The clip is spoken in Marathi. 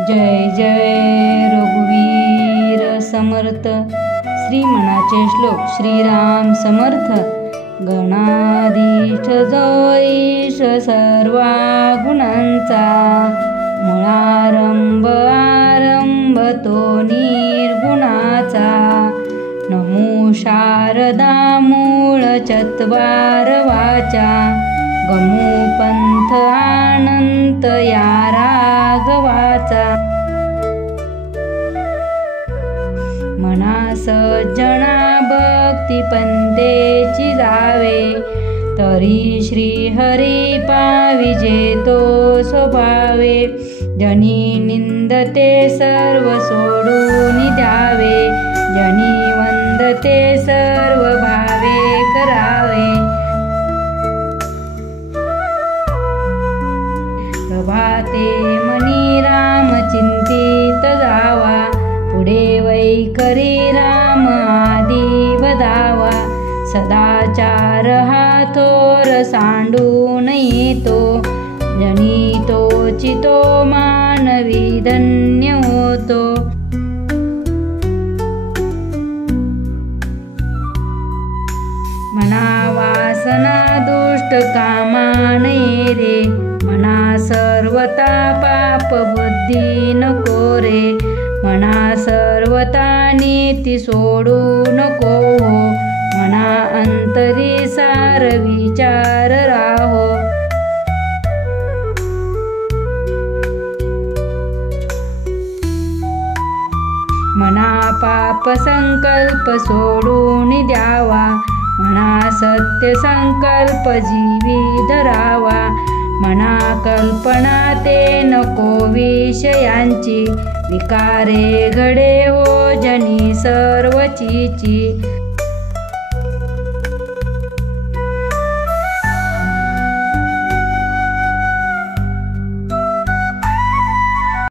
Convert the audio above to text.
जय जय रघुवीर समर्थ। श्री मनाचे श्लोक। श्रीराम समर्थ। गणाधीश जो ईश सर्वा गुणांचा, मुळारंभ आरंभ तो निर्गुणाचा। नमो शारदा मूळ चत्वार वाचा, गमू पंथ अनंत या राघवाचा। मना सज्जना भक्ती पंथेची जावे, तरी श्री हरी पाविजे तो स्वभावे। जनी निंदते सर्व सोडून द्यावे, जनी वंदते सर्व भावे करावे। प्रभाते मनी राम चिंतित जावा, पुढे वैखरी राम आदी वदावा। सदाचार हा थोर सांडून येतो, जनी तोची तो मानवी धन्य होतो। मना वासना दुष्ट कामा नये रे, मना सर्वता पाप बुद्धी नको रे। मना सर्वता नीती सोडू नको हो, मना अंतरी सार विचार राहो। मना पाप संकल्प सोडून द्यावा, मना सत्य संकल्प जीवी धरावा। मना कल्पना ते नको विषयांची, विकारे घडे हो जनी सर्वचीची।